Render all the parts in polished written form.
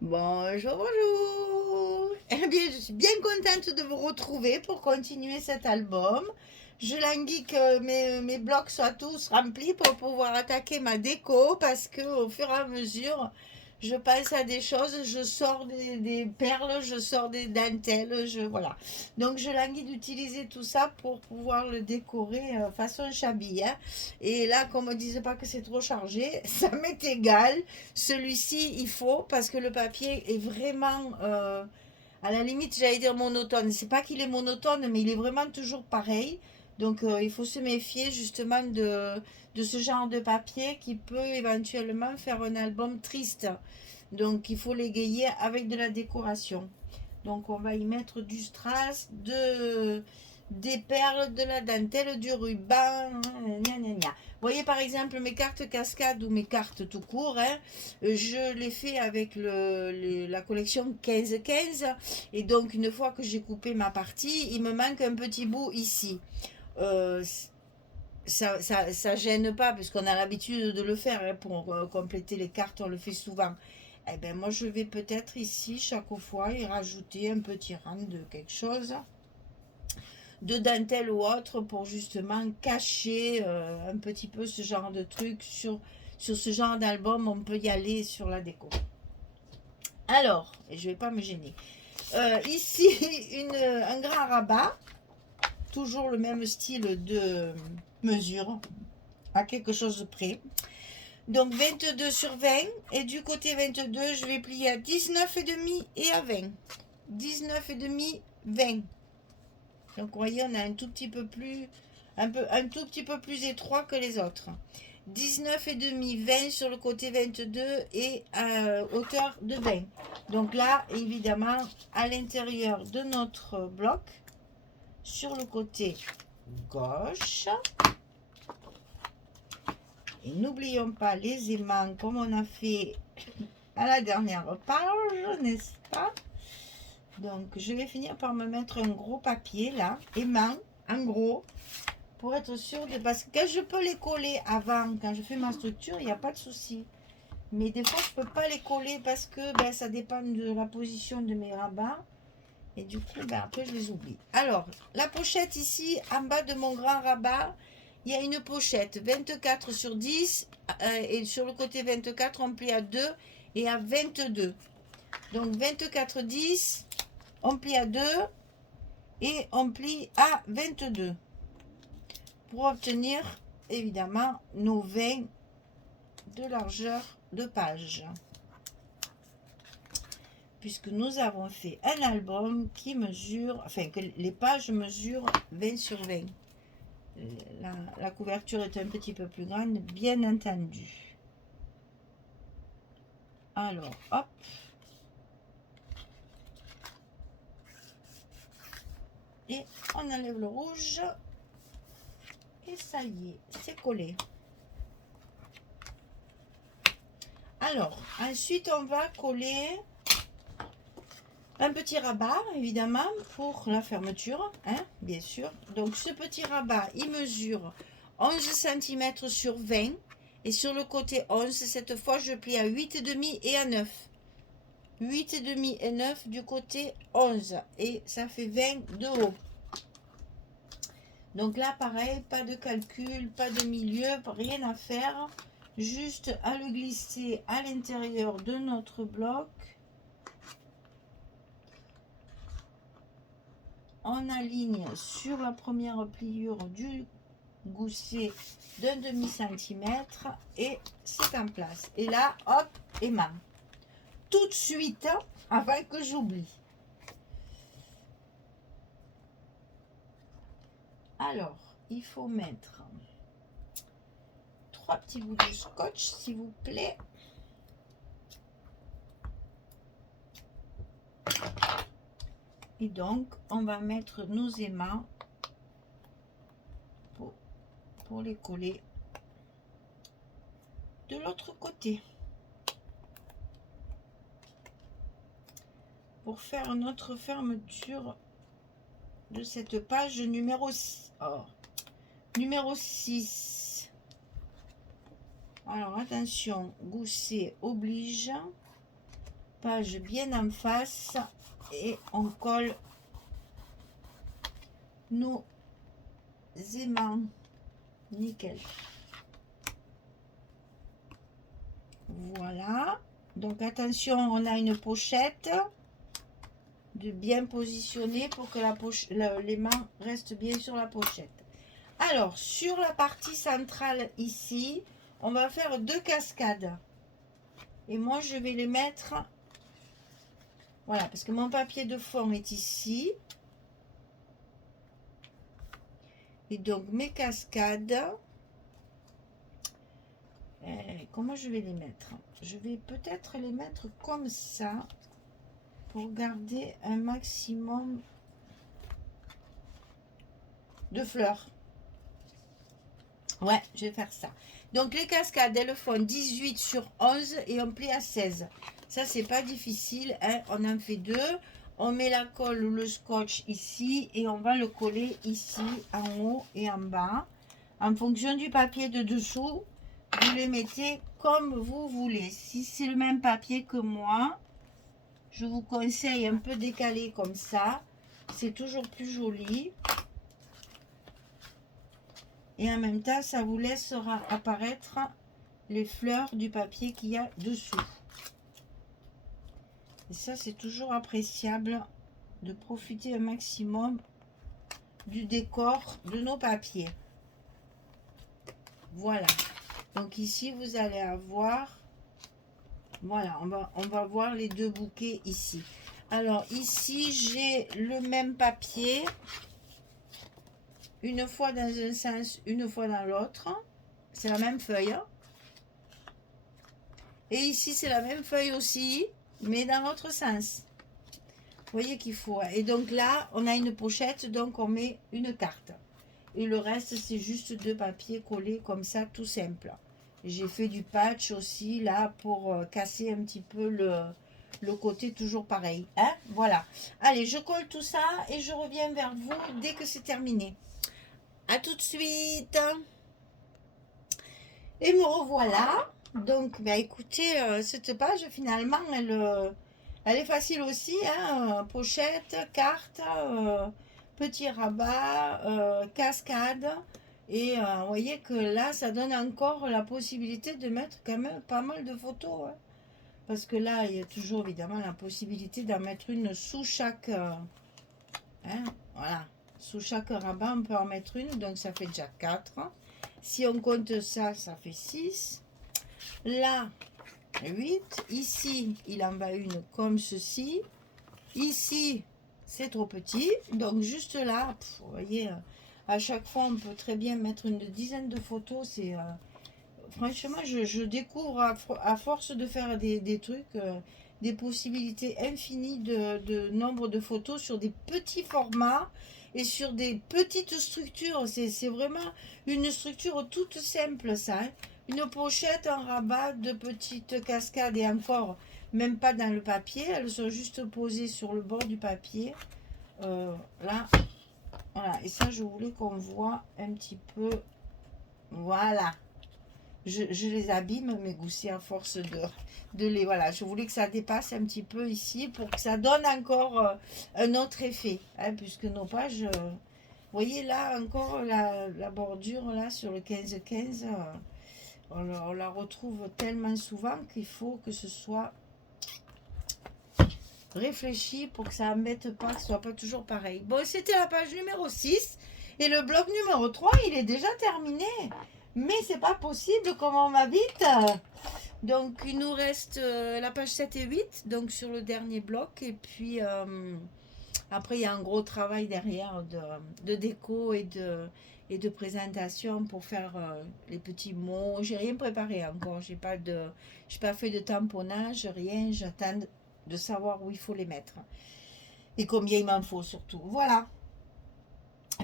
Bonjour, bonjour. Eh bien, je suis bien contente de vous retrouver pour continuer cet album. Je languis que mes blocs soient tous remplis pour pouvoir attaquer ma déco parce que au fur et à mesure, je pense à des choses, je sors des perles, je sors des dentelles, voilà. Donc, je languis d'utiliser tout ça pour pouvoir le décorer façon chabille, hein. Et là, qu'on me dise pas que c'est trop chargé, ça m'est égal. Celui-ci, il faut parce que le papier est vraiment, à la limite, j'allais dire monotone. C'est pas qu'il est monotone, mais il est vraiment toujours pareil. Donc, il faut se méfier justement de ce genre de papier qui peut éventuellement faire un album triste. Donc, il faut l'égayer avec de la décoration. Donc, on va y mettre du strass, des perles, de la dentelle, du ruban. Gna, gna, gna. Vous voyez par exemple mes cartes cascades ou mes cartes tout court, hein, je les fais avec la collection 15-15. Et donc, une fois que j'ai coupé ma partie, il me manque un petit bout ici. Euh, ça gêne pas, puisqu'on a l'habitude de le faire, hein, pour compléter les cartes, on le fait souvent. Eh ben moi, je vais peut-être ici, chaque fois, y rajouter un petit rang de quelque chose, de dentelle ou autre, pour justement cacher un petit peu ce genre de truc. Sur ce genre d'album, on peut y aller sur la déco. Alors, et je vais pas me gêner. Ici, un grand rabat, toujours le même style de mesure, à quelque chose de près. Donc 22 sur 20. Et du côté 22, je vais plier à 19,5 et à 20. 19,5, 20. Donc vous voyez, on a un tout petit peu plus, un tout petit peu plus étroit que les autres. 19,5, 20 sur le côté 22 et à hauteur de 20. Donc là, évidemment, à l'intérieur de notre bloc, sur le côté gauche, et n'oublions pas les aimants comme on a fait à la dernière page, n'est-ce pas? Donc je vais finir par me mettre un gros papier là, aimant, en gros, pour être sûr de... Parce que quand je peux les coller avant, quand je fais ma structure, il n'y a pas de souci. Mais des fois, je ne peux pas les coller parce que ça dépend de la position de mes rabats. Et du coup, après, je les oublie. Alors, la pochette ici, en bas de mon grand rabat, il y a une pochette 24 sur 10. Et sur le côté 24, on plie à 2 et à 22. Donc, 24, 10, on plie à 2 et on plie à 22. Pour obtenir, évidemment, nos 20 de largeur de page. Puisque nous avons fait un album qui mesure, enfin que les pages mesurent 20 sur 20. La couverture est un petit peu plus grande, bien entendu. Alors, hop. Et on enlève le rouge. Et ça y est, c'est collé. Alors, ensuite, on va coller un petit rabat, évidemment, pour la fermeture, hein, bien sûr. Donc, ce petit rabat, il mesure 11 cm sur 20. Et sur le côté 11, cette fois, je plie à 8,5 et à 9. 8,5 et 9 du côté 11. Et ça fait 20 de haut. Donc là, pareil, pas de calcul, pas de milieu, rien à faire. Juste à le glisser à l'intérieur de notre bloc. On aligne sur la première pliure du gousset d'un demi-centimètre et c'est en place. Et là, hop, aimant. Tout de suite, avant que j'oublie. Alors, il faut mettre 3 petits bouts de scotch, s'il vous plaît. Et donc, on va mettre nos aimants pour les coller de l'autre côté. Pour faire notre fermeture de cette page numéro 6. Oh, numéro 6. Alors, attention, gousset oblige. page bien en face et on colle nos aimants. Nickel. Voilà. Donc attention, on a une pochette de bien positionner pour que l'aimant reste bien sur la pochette. Alors, sur la partie centrale ici, on va faire 2 cascades. Et moi, je vais les mettre... Voilà, parce que mon papier de fond est ici. Et donc, mes cascades... comment je vais les mettre? Je vais peut-être les mettre comme ça pour garder un maximum de fleurs. Ouais, je vais faire ça. Donc les cascades, elles font 18 sur 11 et on plie à 16. Ça, c'est pas difficile, hein. On en fait 2. On met la colle ou le scotch ici et on va le coller ici, en haut et en bas. En fonction du papier de dessous, vous les mettez comme vous voulez. Si c'est le même papier que moi, je vous conseille un peu décalé comme ça. C'est toujours plus joli. Et en même temps, ça vous laissera apparaître les fleurs du papier qu'il y a dessous. Et ça, c'est toujours appréciable de profiter un maximum du décor de nos papiers. Voilà. Donc ici, vous allez avoir... Voilà, on va voir les 2 bouquets ici. Alors ici, j'ai le même papier. Une fois dans un sens, une fois dans l'autre. C'est la même feuille. Et ici, c'est la même feuille aussi, mais dans l'autre sens. Vous voyez qu'il faut. Et donc là, on a une pochette, donc on met une carte. Et le reste, c'est juste 2 papiers collés comme ça, tout simple. J'ai fait du patch aussi, là, pour casser un petit peu le côté toujours pareil. Hein, voilà. Allez, je colle tout ça et je reviens vers vous dès que c'est terminé. À tout de suite. Et me revoilà. Donc, bah, écoutez, cette page, finalement, elle est facile aussi. Hein, pochette, carte, petit rabat, cascade. Et vous voyez que là, ça donne encore la possibilité de mettre quand même pas mal de photos. Hein. Parce que là, il y a toujours évidemment la possibilité d'en mettre une sous chaque... hein, voilà. Sous chaque rabat, on peut en mettre une. Donc, ça fait déjà 4. Si on compte ça, ça fait 6. Là, 8. Ici, il en va une comme ceci. Ici, c'est trop petit. Donc, juste là, vous voyez, à chaque fois, on peut très bien mettre une dizaine de photos. C'est franchement, je découvre à force de faire des trucs, des possibilités infinies de nombre de photos sur des petits formats. Et sur des petites structures, c'est vraiment une structure toute simple ça. Hein. Une pochette, un rabat, 2 petites cascades et encore, même pas dans le papier. Elles sont juste posées sur le bord du papier. Là, voilà. Et ça, je voulais qu'on voit un petit peu. Voilà. Je les abîme, mes goussis, à force de les... Voilà, je voulais que ça dépasse un petit peu ici pour que ça donne encore un autre effet. Hein, puisque nos pages... vous voyez là, encore la bordure là sur le 15-15, on la retrouve tellement souvent qu'il faut que ce soit réfléchi pour que ça n'embête pas, que ce soit pas toujours pareil. Bon, c'était la page numéro 6 et le bloc numéro 3, il est déjà terminé. Mais c'est pas possible comme on va vite. Donc il nous reste la page 7 et 8, donc sur le dernier bloc. Et puis après il y a un gros travail derrière de déco et de présentation pour faire les petits mots. J'ai rien préparé encore, j'ai pas fait de tamponnage, rien. J'attends de savoir où il faut les mettre. Et combien il m'en faut surtout. Voilà.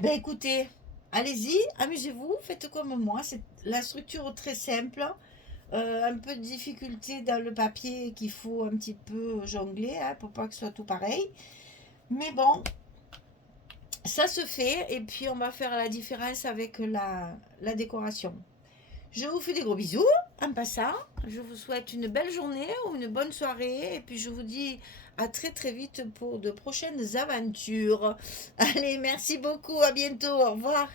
Ben écoutez, allez-y, amusez-vous, faites comme moi. C'est la structure très simple. Un peu de difficulté dans le papier qu'il faut un petit peu jongler hein, pour pas que ce soit tout pareil. Mais bon, ça se fait. Et puis on va faire la différence avec la décoration. Je vous fais des gros bisous. en passant, je vous souhaite une belle journée ou une bonne soirée et puis je vous dis à très très vite pour de prochaines aventures. Allez, merci beaucoup, à bientôt, au revoir.